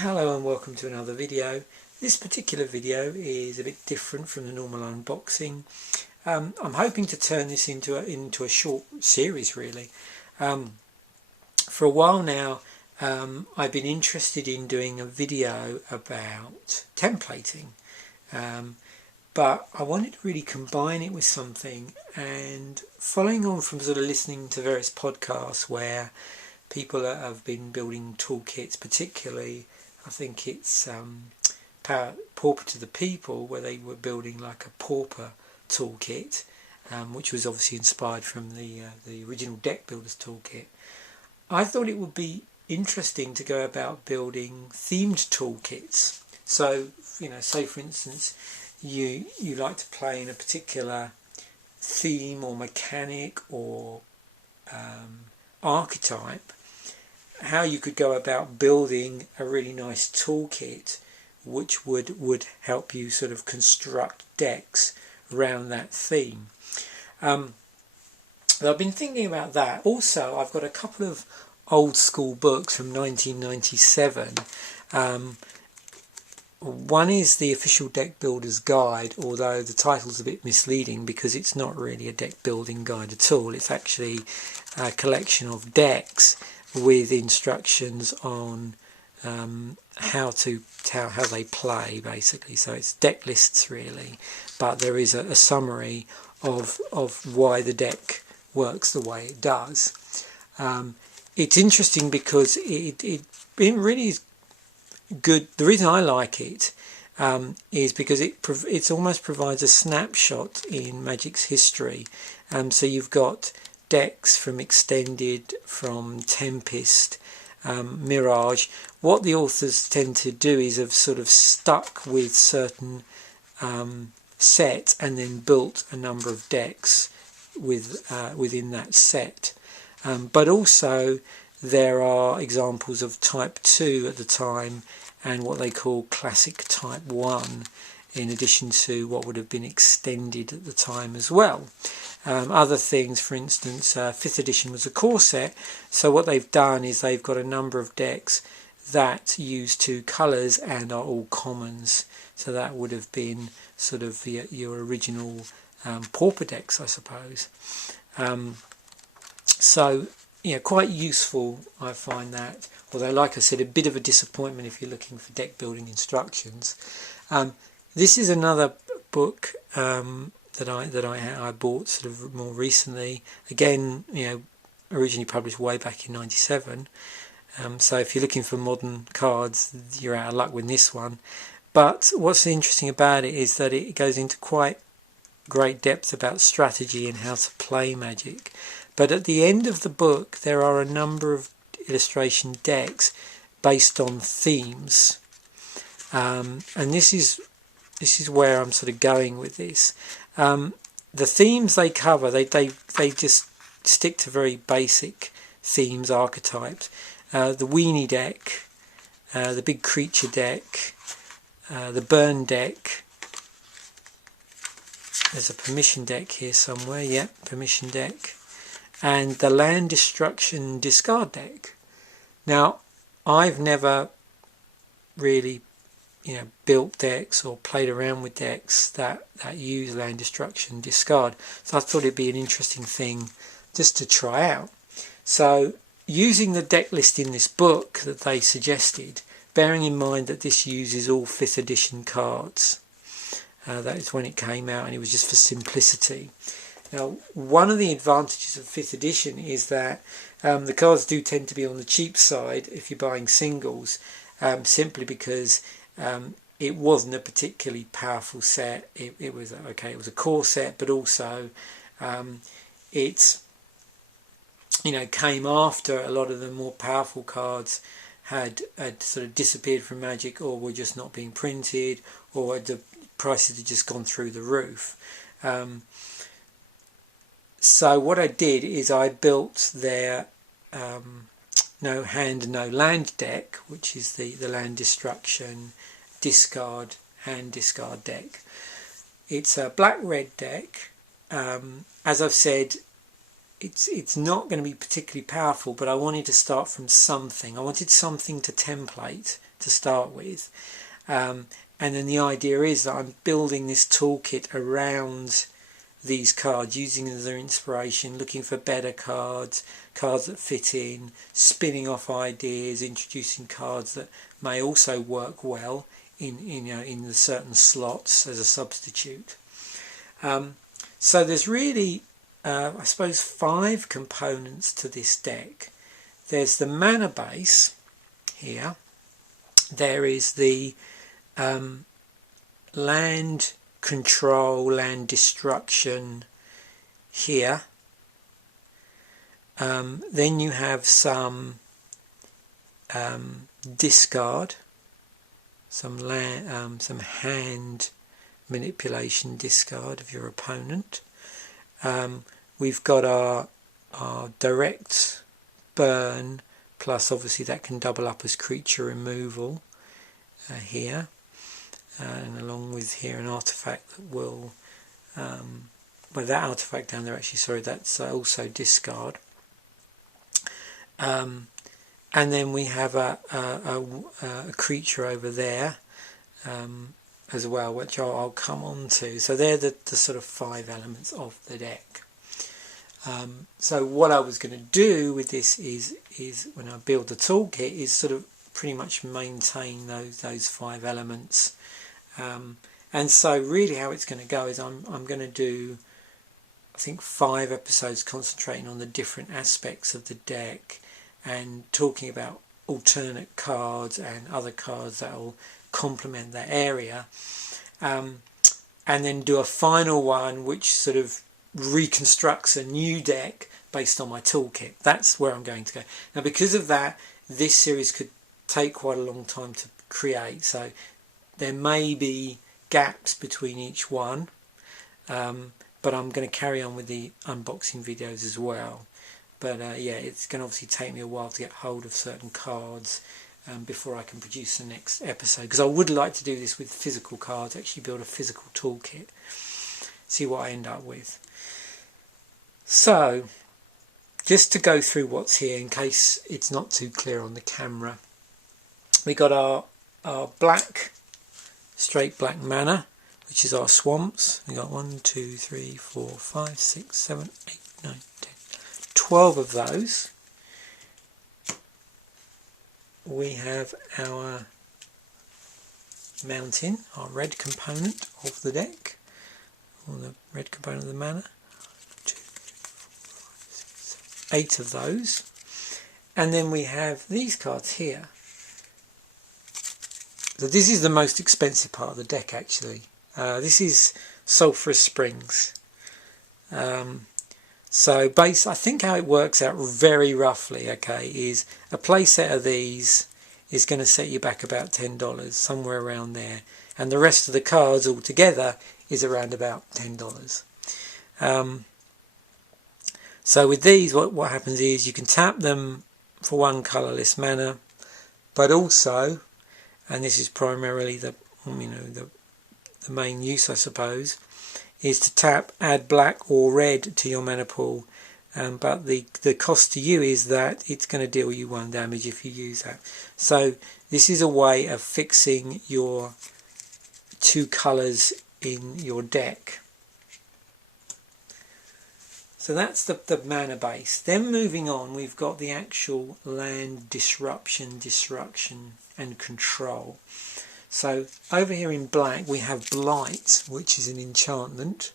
Hello and welcome to another video. This particular video is a bit different from the normal unboxing. I'm hoping to turn this into a short series really. For a while now I've been interested in doing a video about templating, but I wanted to really combine it with something, and following on from sort of listening to various podcasts where people have been building toolkits, particularly I think it's Pauper to the People, where they were building like a pauper toolkit, which was obviously inspired from the original deck builders toolkit. I thought it would be interesting to go about building themed toolkits. So, say for instance you like to play in a particular theme or mechanic or archetype, how you could go about building a really nice toolkit which would help you sort of construct decks around that theme. But I've been thinking about that. Also, I've got a couple of old school books from 1997. One is the Official Deck Builder's Guide, although the title's a bit misleading because it's not really a deck building guide at all. It's actually a collection of decks with instructions on how they play, basically. So it's deck lists really, but there is a summary of why the deck works the way it does. It's interesting because it really is good. The reason I like it is because it almost provides a snapshot in Magic's history. So you've got decks from Extended, from Tempest, Mirage. What the authors tend to do is have sort of stuck with certain set and then built a number of decks within that set. But also there are examples of Type 2 at the time and what they call Classic Type 1, in addition to what would have been Extended at the time as well. Other things, for instance, 5th edition was a core set, so what they've done is they've got a number of decks that use 2 colours and are all commons. So that would have been sort of your original pauper decks, I suppose. So, quite useful, I find that. Although, like I said, a bit of a disappointment if you're looking for deck building instructions. This is another book that I bought sort of more recently. Again, originally published way back in '97. So if you're looking for modern cards, you're out of luck with this one. But what's interesting about it is that it goes into quite great depth about strategy and how to play Magic. But at the end of the book, there are a number of illustration decks based on themes, and this is where I'm sort of going with this. The themes they cover, they just stick to very basic themes, archetypes. The weenie deck, the big creature deck, the burn deck. There's a permission deck here somewhere. Yep, permission deck. And the land destruction discard deck. Now, I've never really built decks or played around with decks that use land destruction discard, so I thought it'd be an interesting thing just to try out. So using the deck list in this book that they suggested, bearing in mind that this uses all 5th edition cards, that is when it came out, and it was just for simplicity. Now, one of the advantages of 5th edition is that the cards do tend to be on the cheap side if you're buying singles, simply because it wasn't a particularly powerful set. It was a core set, but also it came after a lot of the more powerful cards had sort of disappeared from Magic, or were just not being printed, or the prices had just gone through the roof. So what I did is I built their No Hand No Land deck, which is the land destruction discard, hand discard deck. It's a black-red deck. As I've said, it's not going to be particularly powerful, but I wanted to start from something. I wanted something to template to start with. And then the idea is that I'm building this toolkit around these cards, using them as their inspiration, looking for better cards, cards that fit in, spinning off ideas, introducing cards that may also work well in the certain slots as a substitute. So there's really, I suppose, 5 components to this deck. There's the mana base here. There is the land control, land destruction here. Then you have some discard, some hand manipulation discard of your opponent. We've got our direct burn, plus obviously that can double up as creature removal here. And along with here an artifact that will, well, that artifact down there actually, sorry, that's also discard. And then we have a creature over there as well, which I'll come on to. So they're the sort of 5 elements of the deck. So what I was going to do with this is when I build the toolkit is sort of pretty much maintain those 5 elements. And so really how it's going to go is I'm going to do, I think, 5 episodes concentrating on the different aspects of the deck and talking about alternate cards and other cards that will complement that area, and then do a final one which sort of reconstructs a new deck based on my toolkit. That's where I'm going to go. Now, because of that, this series could take quite a long time to create, so there may be gaps between each one, but I'm going to carry on with the unboxing videos as well. But yeah, it's going to obviously take me a while to get hold of certain cards before I can produce the next episode, because I would like to do this with physical cards, actually build a physical toolkit, see what I end up with. So just to go through what's here in case it's not too clear on the camera, we got our black, straight black mana, which is our swamps. We got 1, 2, 3, 4, 5, 6, 7, 8, 9, 10, 12 of those. We have our mountain, our red component of the deck, or the red component of the mana. 2, 3, 4, 5, 6, 7, 8 of those. And then we have these cards here. So this is the most expensive part of the deck, actually. This is Sulphurous Springs. So I think how it works out very roughly, okay, is a play set of these is going to set you back about $10, somewhere around there. And the rest of the cards altogether is around about $10. So with these, what happens is you can tap them for 1 colourless mana, but also, and this is primarily the main use, I suppose, is to tap, add black or red to your mana pool, but the cost to you is that it's going to deal you 1 damage if you use that. So this is a way of fixing your 2 colours in your deck. So that's the mana base. Then moving on, we've got the actual land disruption, destruction and control. So over here in black we have Blight, which is an enchantment,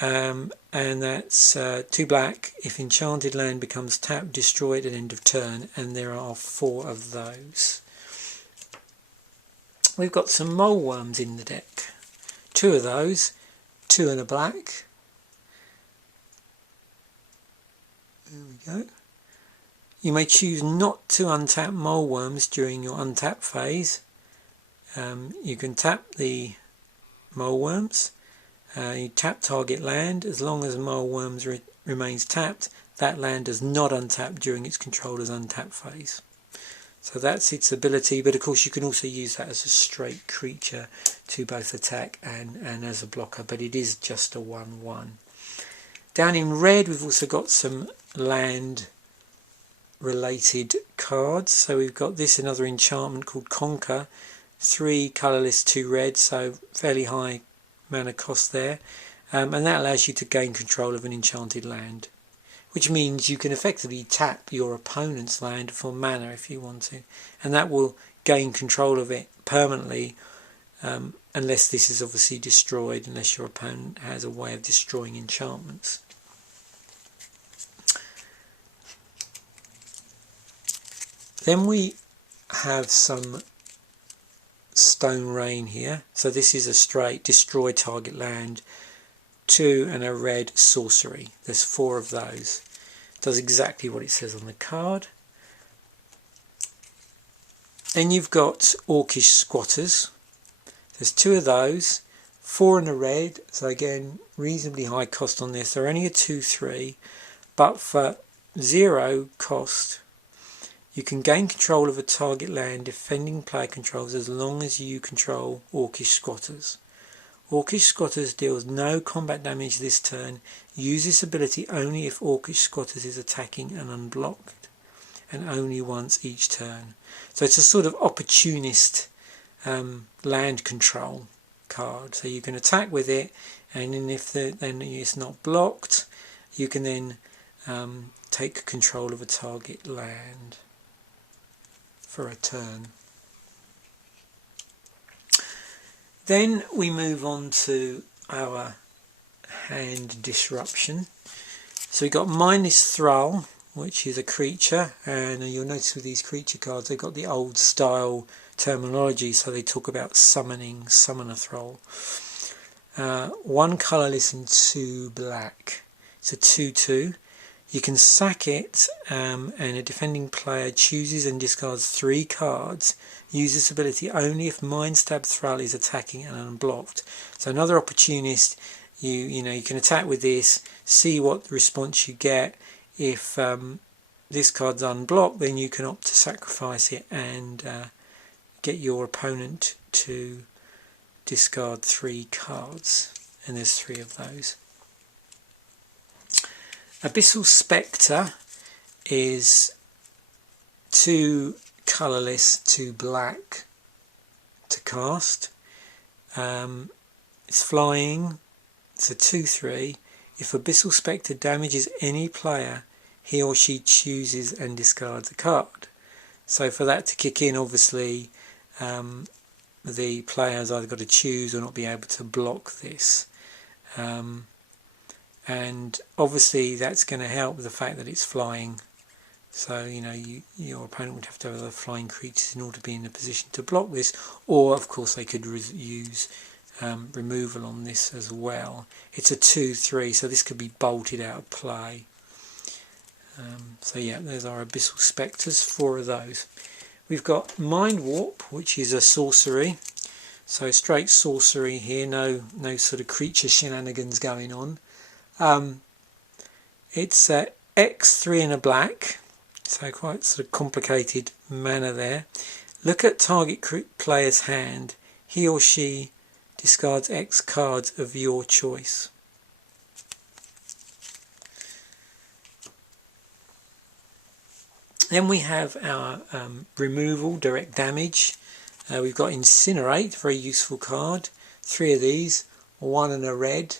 and that's 2 black. If enchanted land becomes tapped, destroyed at end of turn, and there are 4 of those. We've got some mole worms in the deck, 2 of those, 2 and a black. There we go. You may choose not to untap mole worms during your untap phase. You can tap the mole worms. You tap target land. As long as mole worms remains tapped, that land does not untap during its controller's untap phase. So that's its ability, but of course you can also use that as a straight creature to both attack and as a blocker, but it is just a 1/1. Down in red we've also got some land related cards. So we've got this, another enchantment called Conquer, 3 colourless, 2 red, so fairly high mana cost there, and that allows you to gain control of an enchanted land, which means you can effectively tap your opponent's land for mana if you want to, and that will gain control of it permanently, unless this is obviously destroyed, unless your opponent has a way of destroying enchantments. Then we have some Stone Rain here. So this is a straight destroy target land, 2 and a red sorcery. There's 4 of those. Does exactly what it says on the card. Then you've got Hawkish Squatters. There's 2 of those, 4 and a red. So again, reasonably high cost on this. They're only a 2/3, but for 0 cost, you can gain control of a target land defending player controls as long as you control Hawkish Squatters. Hawkish Squatters deals no combat damage this turn. Use this ability only if Hawkish Squatters is attacking and unblocked, and only once each turn. So it's a sort of opportunist land control card. So you can attack with it, and then if then it's not blocked, you can then take control of a target land for a turn. Then we move on to our hand disruption. So we've got Mindless Thrall, which is a creature, and you'll notice with these creature cards they've got the old style terminology, so they talk about summoning, summon a thrall. 1 colourless and 2 black. It's a 2/2. You can sack it, and a defending player chooses and discards 3 cards. Use this ability only if Mindstab Thrall is attacking and unblocked. So another opportunist, you can attack with this, see what response you get. If this card's unblocked, then you can opt to sacrifice it and get your opponent to discard 3 cards, and there's 3 of those. Abyssal Spectre is 2 colourless, 2 black to cast. It's flying. It's a 2/3. If Abyssal Spectre damages any player, he or she chooses and discards a card. So for that to kick in, obviously the player has either got to choose or not be able to block this. And obviously that's going to help with the fact that it's flying. So your opponent would have to have other flying creatures in order to be in a position to block this, or of course they could use removal on this as well. It's a 2/3, so this could be bolted out of play. So yeah, there's our Abyssal Spectres, 4 of those. We've got Mindwarp, which is a sorcery, so straight sorcery here, no sort of creature shenanigans going on. It's X3 and a black, so quite sort of complicated mana there. Look at target player's hand. He or she discards X cards of your choice. Then we have our removal, direct damage. We've got Incinerate, very useful card. 3 of these, 1 and a red.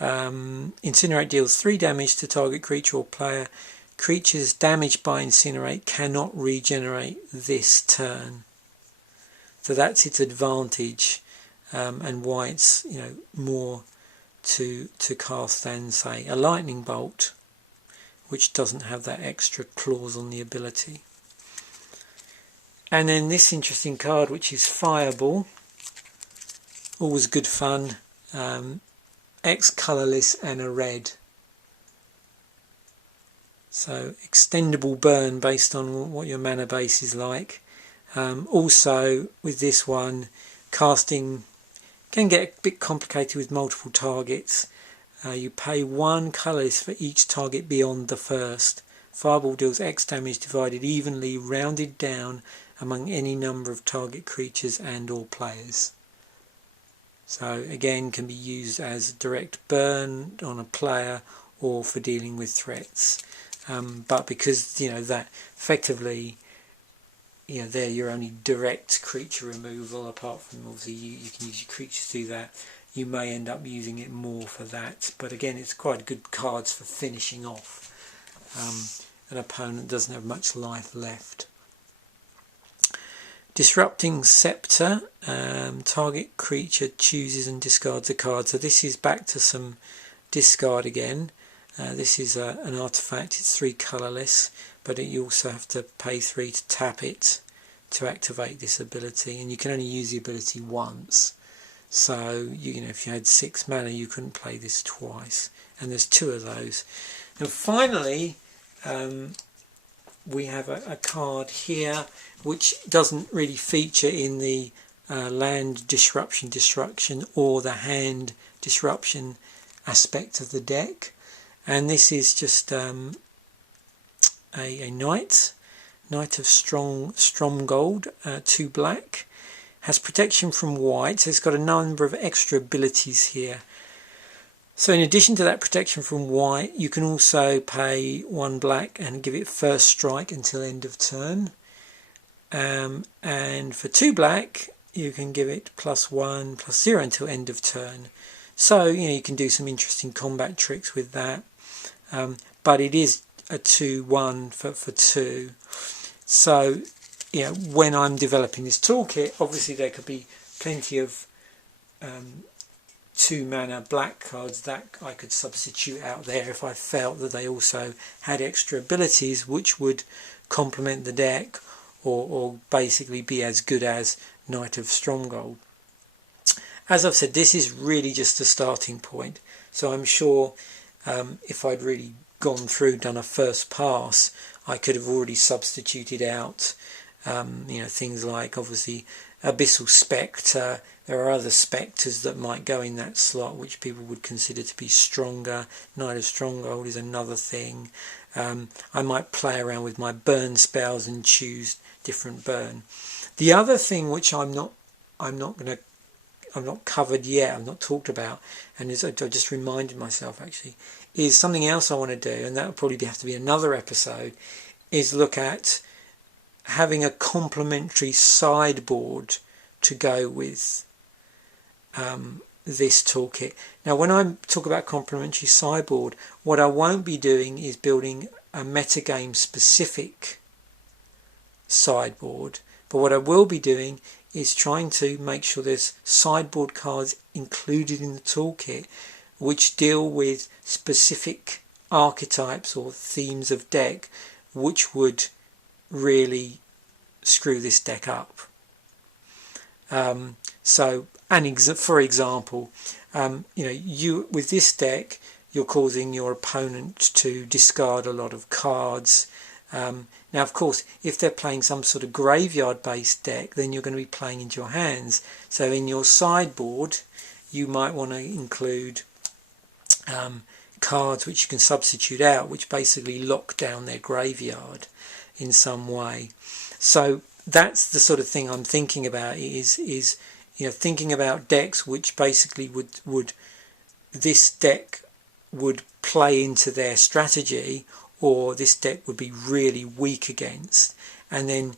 Incinerate deals 3 damage to target creature or player. Creatures damaged by Incinerate cannot regenerate this turn. So that's its advantage, and why it's more to cast than, say, a Lightning Bolt, which doesn't have that extra clause on the ability. And then this interesting card, which is Fireball. Always good fun. X colourless and a red. So extendable burn based on what your mana base is like. Also with this one, casting can get a bit complicated with multiple targets. You pay 1 colourless for each target beyond the first. Fireball deals X damage divided evenly, rounded down among any number of target creatures and or players. So again, can be used as direct burn on a player, or for dealing with threats. But because that effectively, they're your only direct creature removal, apart from obviously you can use your creatures to do that. You may end up using it more for that, but again, it's quite good cards for finishing off an opponent doesn't have much life left. Disrupting Scepter, target creature chooses and discards a card. So this is back to some discard again. This is an artifact, it's 3 colourless, but you also have to pay 3 to tap it to activate this ability, and you can only use the ability once. So if you had 6 mana, you couldn't play this twice, and there's 2 of those. And finally, we have a card here which doesn't really feature in the land disruption or the hand disruption aspect of the deck, and this is just a knight of Stromgold, 2 black, has protection from white, so it's got a number of extra abilities here. So in addition to that protection from white, you can also pay 1 black and give it first strike until end of turn. And for 2 black, you can give it +1/+0 until end of turn. So you can do some interesting combat tricks with that. But it is a 2/1 for 2. So when I'm developing this toolkit, obviously there could be plenty of 2 mana black cards that I could substitute out there if I felt that they also had extra abilities which would complement the deck, or basically be as good as Knight of Stromgold. As I've said, this is really just a starting point, so I'm sure if I'd really gone through, done a first pass, I could have already substituted out things like obviously Abyssal Spectre. There are other spectres that might go in that slot which people would consider to be stronger. Knight of Stromgold is another thing. I might play around with my burn spells and choose different burn. The other thing which I've not covered yet, I've not talked about, and I just reminded myself actually, is something else I want to do, and that will probably have to be another episode, is look at having a complementary sideboard to go with this toolkit. Now when I talk about complementary sideboard, what I won't be doing is building a metagame specific sideboard, but what I will be doing is trying to make sure there's sideboard cards included in the toolkit which deal with specific archetypes or themes of deck which would really screw this deck up. For example, you with this deck, you're causing your opponent to discard a lot of cards. Now, of course, if they're playing some sort of graveyard-based deck, then you're going to be playing into your hands. So in your sideboard, you might want to include cards which you can substitute out, which basically lock down their graveyard in some way. So that's the sort of thing I'm thinking about, is thinking about decks which basically would this deck would play into their strategy, or this deck would be really weak against, and then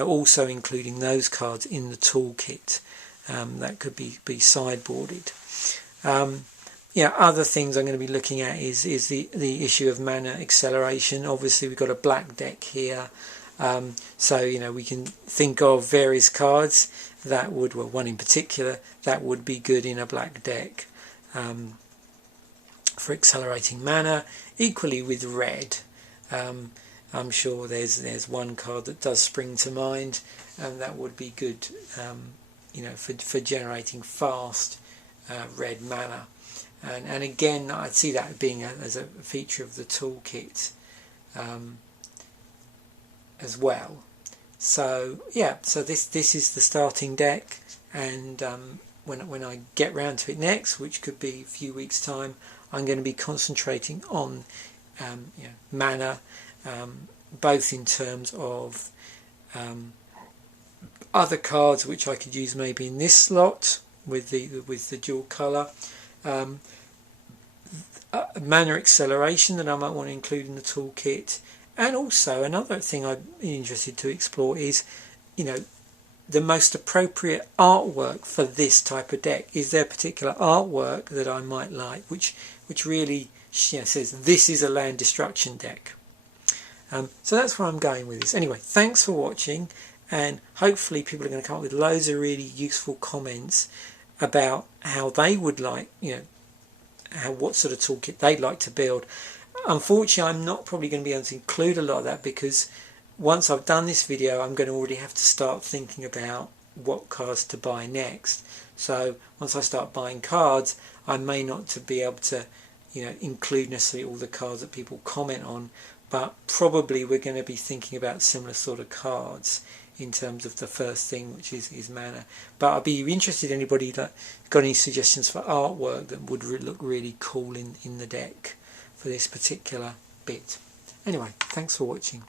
also including those cards in the toolkit that could be sideboarded. Other things I'm going to be looking at is the issue of mana acceleration. Obviously we've got a black deck here, so we can think of various cards that would, well, one in particular that would be good in a black deck for accelerating mana. Equally with red, I'm sure there's one card that does spring to mind, and that would be good for generating fast red mana. And again, I'd see that being as a feature of the toolkit as well. So so this is the starting deck, and when I get round to it next, which could be a few weeks' time, I'm going to be concentrating on mana, both in terms of other cards which I could use maybe in this slot with the dual colour, mana acceleration that I might want to include in the toolkit. And also another thing I'm interested to explore is, you know, the most appropriate artwork for this type of deck. Is there particular artwork that I might like which really, you know, says this is a land destruction deck? So that's where I'm going with this. Anyway, thanks for watching, and hopefully people are going to come up with loads of really useful comments about how they would like, you know, what sort of toolkit they'd like to build. Unfortunately, I'm not probably going to be able to include a lot of that, because once I've done this video, I'm going to already have to start thinking about what cards to buy next. So once I start buying cards, I may not to be able to, you know, include necessarily all the cards that people comment on, but probably we're going to be thinking about similar sort of cards in terms of the first thing, which is mana. But I'd be interested in anybody that got any suggestions for artwork that would look really cool in the deck for this particular bit. Anyway, thanks for watching.